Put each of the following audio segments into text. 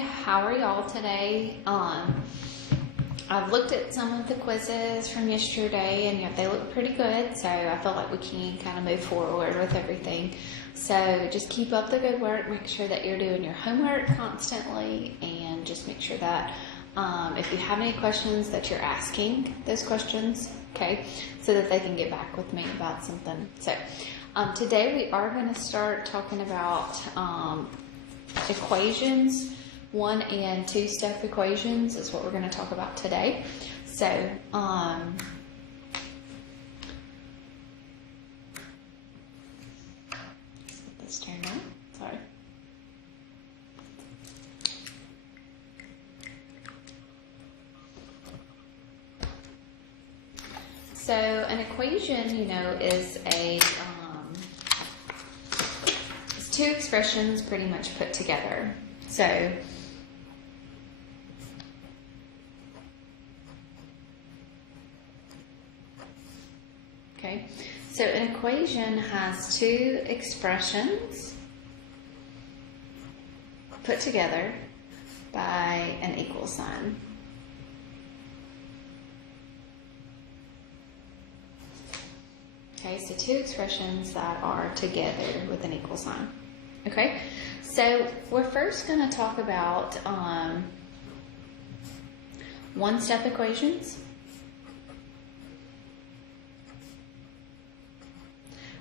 How are y'all today? I've looked at some of the quizzes from yesterday and they look pretty good, so I feel like we can kind of move forward with everything. So just keep up the good work, make sure that you're doing your homework constantly, and just make sure that if you have any questions that you're asking those questions, okay, so that they can get back with me about something. So today we are going to start talking about equations. 1 and 2 step equations is what we're going to talk about today. So, let's get this turned on. Sorry. So, an equation, is it's two expressions pretty much put together. So, okay, so an equation has two expressions put together by an equal sign. Okay, so two expressions that are together with an equal sign. Okay, so we're first going to talk about one-step equations.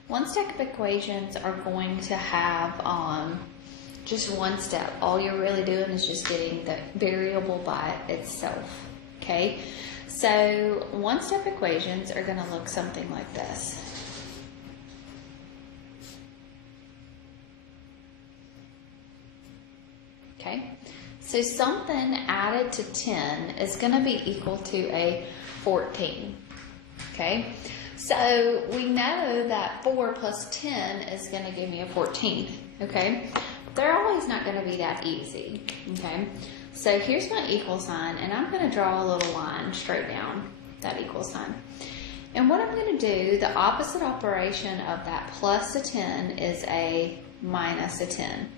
One-step equations are going to have just one step. All you're really doing is just getting the variable by itself. Okay, so one-step equations are going to look something like this. Okay, so something added to 10 is going to be equal to a 14. Okay, so we know that 4 plus 10 is going to give me a 14. Okay, but they're always not going to be that easy. Okay, so here's my equal sign, and I'm going to draw a little line straight down that equal sign. And what I'm going to do, the opposite operation of that plus a 10 is a minus a 10.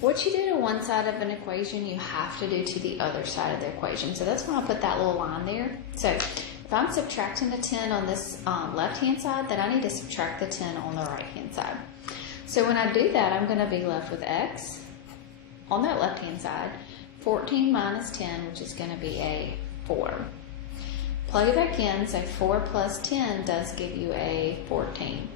What you do to one side of an equation, you have to do to the other side of the equation. So that's why I put that little line there. So if I'm subtracting the 10 on this left-hand side, then I need to subtract the 10 on the right-hand side. So when I do that, I'm going to be left with x on that left-hand side, 14 minus 10, which is going to be a 4. Plug it back in, so 4 plus 10 does give you a 14.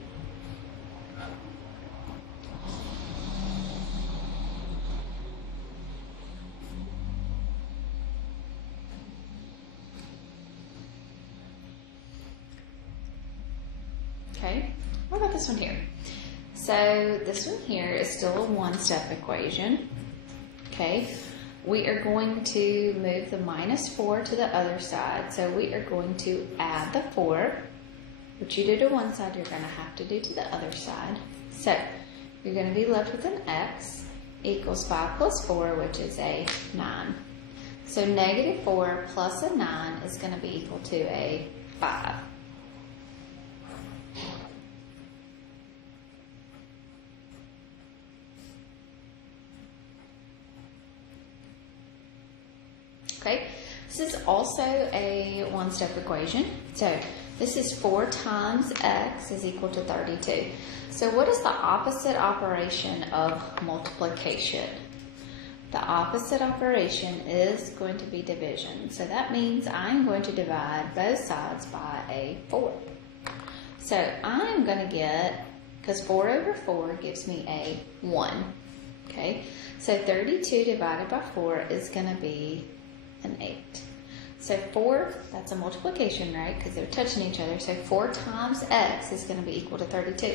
Okay, what about this one here? So this one here is still a one-step equation. Okay, we are going to move the minus 4 to the other side. So we are going to add the 4. What you do to one side, you're going to have to do to the other side. So you're going to be left with an x equals 5 plus 4, which is a 9. So negative 4 plus a 9 is going to be equal to a 5. Okay, this is also a one-step equation. So this is 4 times x is equal to 32. So what is the opposite operation of multiplication? The opposite operation is going to be division. So that means I'm going to divide both sides by a 4. So I'm going to get, because 4 over 4 gives me a 1. Okay, so 32 divided by 4 is going to be an 8. So 4, that's a multiplication, right? Because they're touching each other. So 4 times x is going to be equal to 32.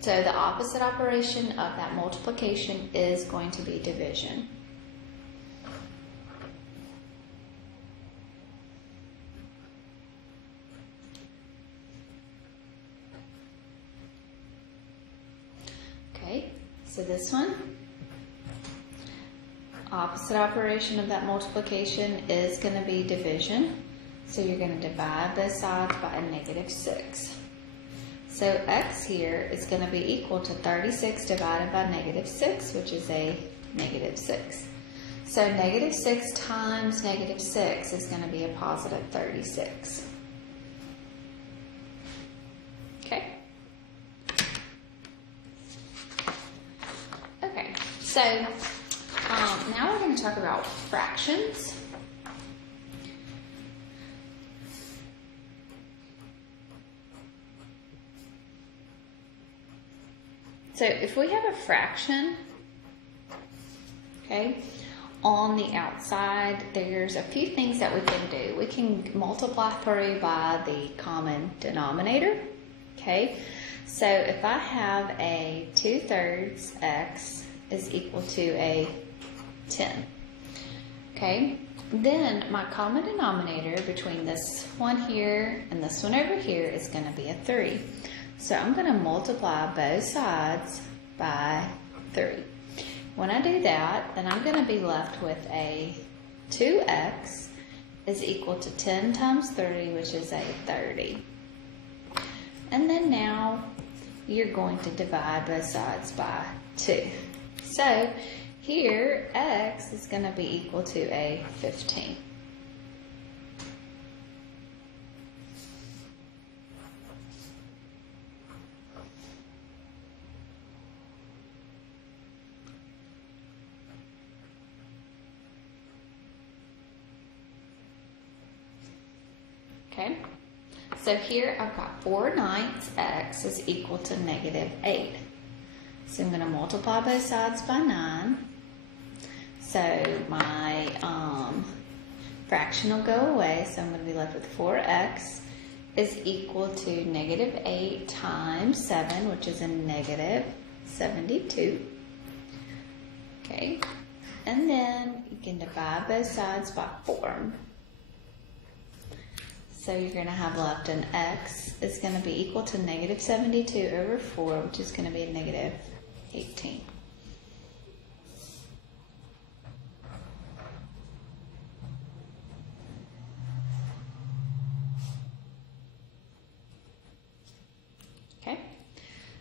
So the opposite operation of that multiplication is going to be division. Okay, so this one, opposite operation of that multiplication is going to be division. So you're going to divide both sides by a negative 6. So x here is going to be equal to 36 divided by negative 6, which is a negative 6. So negative 6 times negative 6 is going to be a positive 36. Okay? Okay, so now we're going to talk about fractions. So if we have a fraction, okay, on the outside, there's a few things that we can do. We can multiply through by the common denominator, okay? So if I have a 2/3 x is equal to a 10, okay? Then my common denominator between this one here and this one over here is going to be a 3. So I'm going to multiply both sides by 3. When I do that, then I'm going to be left with a 2x is equal to 10 times 30, which is a 30. And then now you're going to divide both sides by 2. So here, x is going to be equal to a 15. Okay, so here I've got 4/9 x is equal to negative 8. So I'm going to multiply both sides by 9. So my fraction will go away, so I'm going to be left with 4x is equal to negative 8 times 7, which is a negative 72. Okay, and then you can divide both sides by 4. So you're going to have left an x is going to be equal to negative 72 over 4, which is going to be a negative 18. Okay,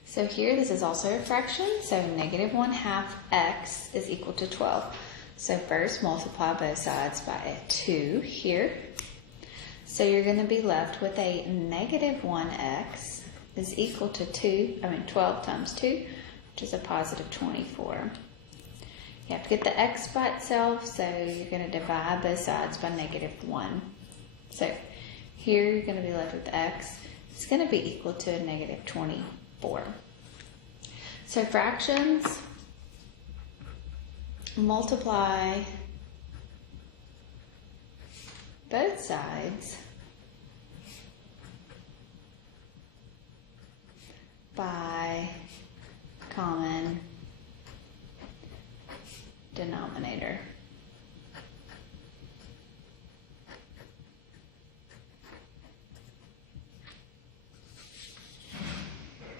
so here this is also a fraction, so negative 1/2 x is equal to 12. So first multiply both sides by a 2 here. So you're going to be left with a negative 1x is equal to 12 times 2, which is a positive 24. You have to get the x by itself, so you're going to divide both sides by negative 1. So here you're going to be left with x. It's going to be equal to a negative 24. So fractions, multiply both sides by common denominator.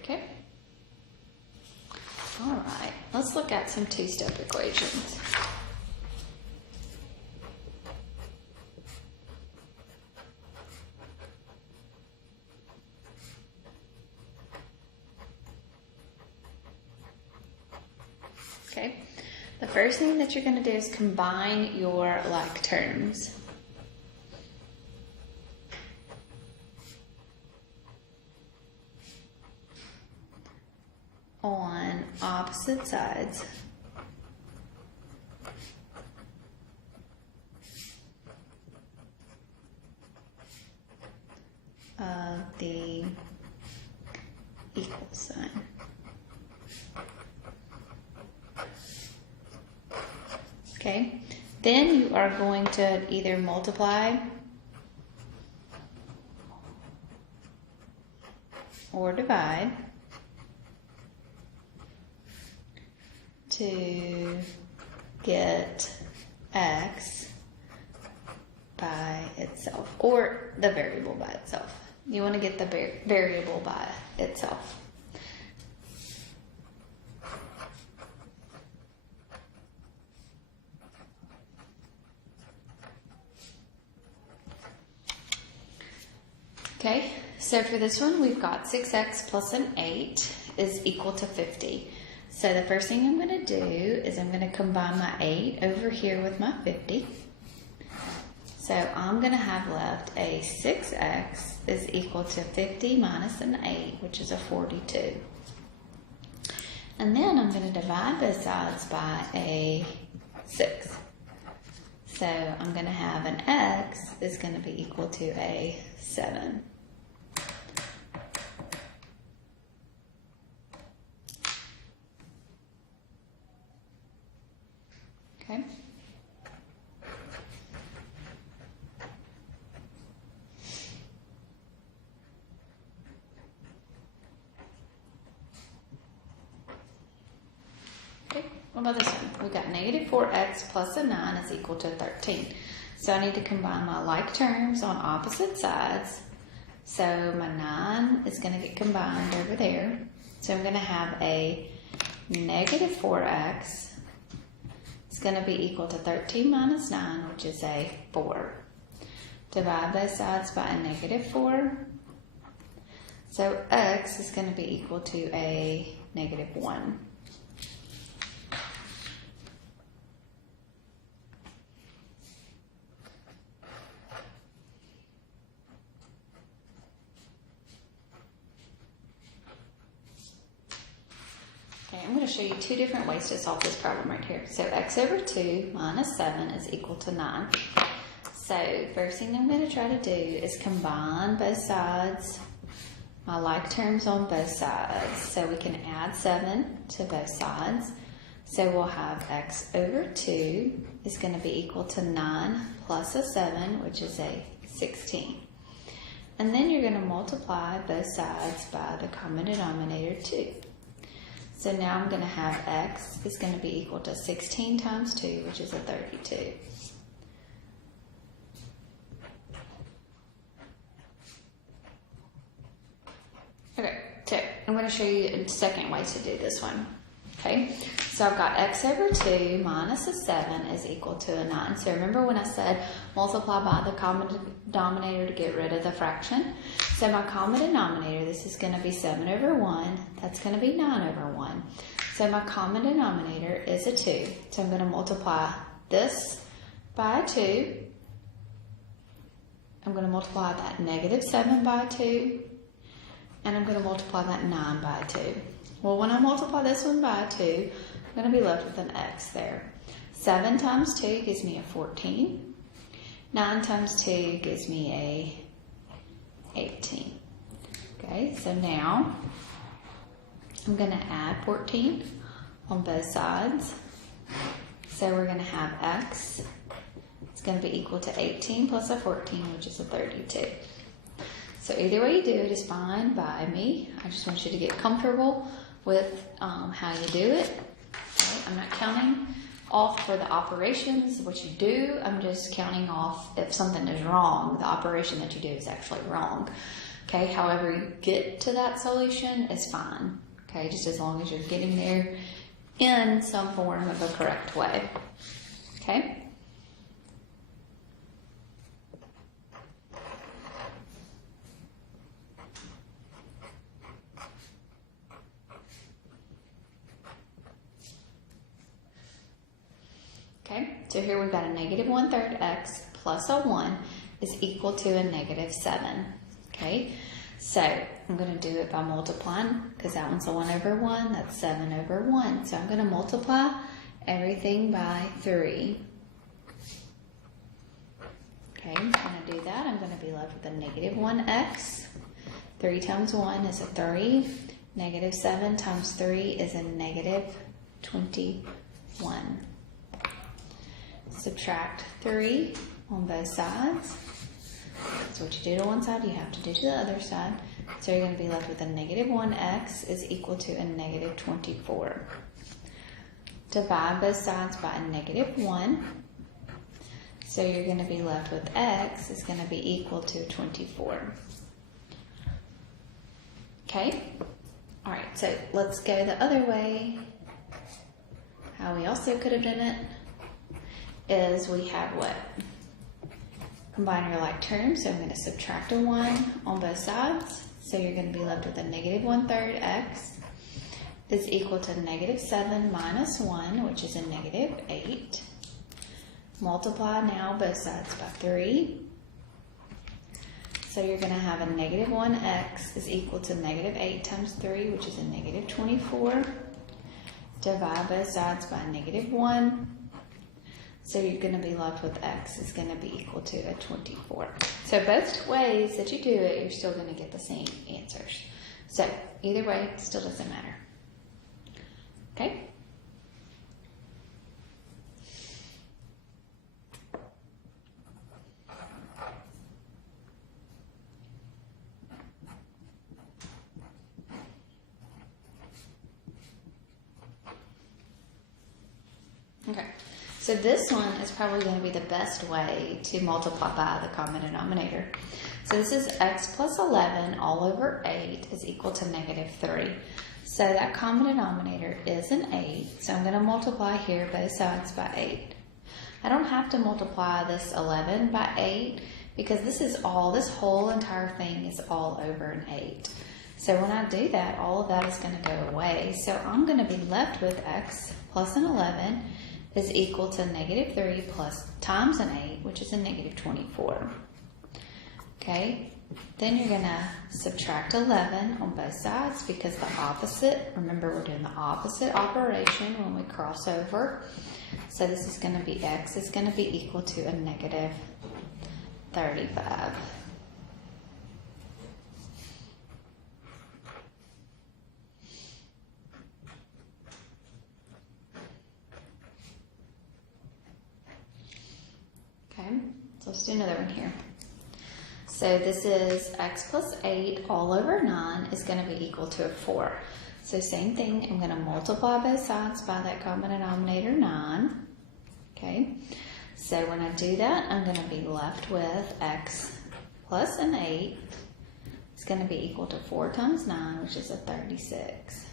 Okay. All right, let's look at some two-step equations. Okay, the first thing that you're going to do is combine your like terms. On opposite sides of the equal sign. Okay, then you are going to either multiply or divide to get x by itself, or the variable by itself. You want to get the variable by itself. Okay, so for this one, we've got 6x plus an 8 is equal to 50. So the first thing I'm going to do is I'm going to combine my 8 over here with my 50. So I'm going to have left a 6x is equal to 50 minus an 8, which is a 42. And then I'm going to divide both sides by a 6. So I'm going to have an x is going to be equal to a 7. Okay. Okay, what about this one? We got negative 4x plus a 9 is equal to 13. So I need to combine my like terms on opposite sides. So my 9 is going to get combined over there. So I'm going to have a negative 4x. It's going to be equal to 13 minus 9, which is a 4. Divide both sides by a negative 4. So x is going to be equal to a negative 1. Okay, I'm going to show you two different ways to solve this problem right here. So x over 2 minus 7 is equal to 9. So first thing I'm going to try to do is combine both sides, my like terms on both sides. So we can add 7 to both sides. So we'll have x over 2 is going to be equal to 9 plus a 7, which is a 16. And then you're going to multiply both sides by the common denominator 2. So now I'm going to have x is going to be equal to 16 times 2, which is a 32. Okay, so I'm going to show you a second way to do this one. Okay, so I've got x over 2 minus a 7 is equal to a 9. So remember when I said multiply by the common denominator to get rid of the fraction? So my common denominator, this is going to be 7 over 1. That's going to be 9 over 1. So my common denominator is a 2. So I'm going to multiply this by a 2. I'm going to multiply that negative 7 by a 2. And I'm going to multiply that 9 by a 2. Well, when I multiply this one by a 2, I'm going to be left with an x there. 7 times 2 gives me a 14. 9 times 2 gives me a 18. Okay, so now I'm going to add 14 on both sides. So we're going to have x. It's going to be equal to 18 plus a 14, which is a 32. So either way you do it is fine by me. I just want you to get comfortable with how you do it. Okay? I'm not counting off for the operations, what you do. I'm just counting off if something is wrong. The operation that you do is actually wrong. Okay, however you get to that solution is fine. Okay, just as long as you're getting there in some form of a correct way. Okay? Okay, so here we've got a negative 1/3 x plus a 1 is equal to a negative 7. Okay, so I'm going to do it by multiplying because that one's a 1 over 1, that's 7 over 1. So I'm going to multiply everything by 3. Okay, I'm going to do that. I'm going to be left with a negative 1x. 3 times 1 is a 3. Negative 7 times 3 is a negative 21. Subtract 3 on both sides. That's what you do to one side, you have to do to the other side. So you're going to be left with a negative 1x is equal to a negative 24. Divide both sides by a negative 1. So you're going to be left with x is going to be equal to 24. Okay? Alright, so let's go the other way. How we also could have done it is we have what? Combine your like terms, so I'm going to subtract a 1 on both sides. So you're going to be left with a negative 1/3 x. is equal to negative 7 minus 1, which is a negative 8. Multiply now both sides by 3. So you're going to have a negative 1x is equal to negative 8 times 3, which is a negative 24. Divide both sides by negative 1. So you're going to be left with x is going to be equal to a 24. So both ways that you do it, you're still going to get the same answers. So either way, it still doesn't matter. Okay? Okay, so this one is probably going to be the best way to multiply by the common denominator. So this is x plus 11 all over 8 is equal to negative 3. So that common denominator is an 8, so I'm going to multiply here both sides by 8. I don't have to multiply this 11 by 8 because this whole entire thing is all over an 8. So when I do that, all of that is going to go away. So I'm going to be left with x plus an 11 is equal to negative 3 plus times an 8, which is a negative 24. Okay, then you're going to subtract 11 on both sides because the opposite, remember we're doing the opposite operation when we cross over. So this is going to be x is going to be equal to a negative 35. Okay, so let's do another one here. So this is x plus 8 all over 9 is going to be equal to a 4. So same thing, I'm going to multiply both sides by that common denominator 9. Okay, so when I do that, I'm going to be left with x plus an 8 is going to be equal to 4 times 9, which is a 36.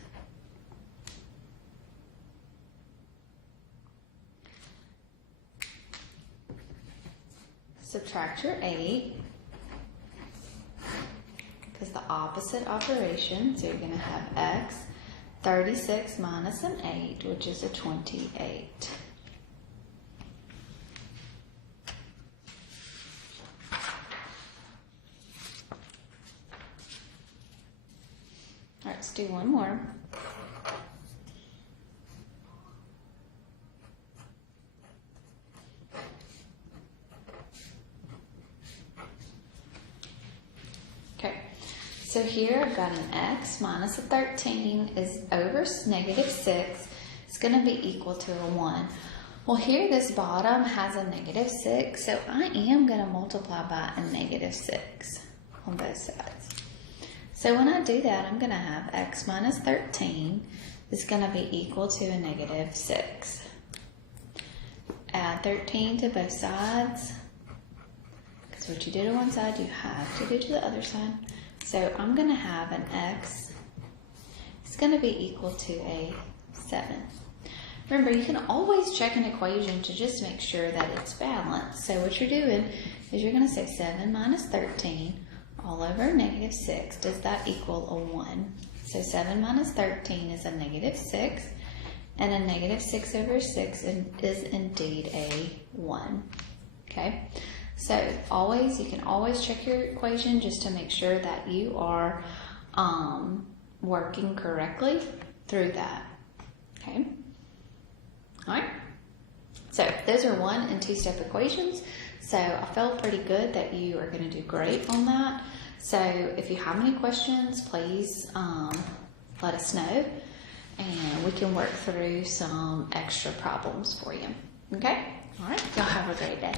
Subtract your 8, because the opposite operation, so you're going to have x 36 minus an 8, which is a 28. All right, let's do one more. So here I've got an x minus a 13 is over negative 6. It's going to be equal to a 1. Well, here this bottom has a negative 6, so I am going to multiply by a negative 6 on both sides. So when I do that, I'm going to have x minus 13 is going to be equal to a negative 6. Add 13 to both sides, because what you do to one side, you have to do to the other side. So I'm going to have an x, it's going to be equal to a 7. Remember, you can always check an equation to just make sure that it's balanced. So what you're doing is you're going to say 7 minus 13 all over negative 6. Does that equal a 1? So 7 minus 13 is a negative 6, and a negative 6 over 6 is indeed a 1. Okay? So you can always check your equation just to make sure that you are working correctly through that. Okay? All right. So those are 1 and 2 step equations. So I felt pretty good that you are going to do great on that. So if you have any questions, please let us know, and we can work through some extra problems for you. Okay? All right. Y'all have a great day.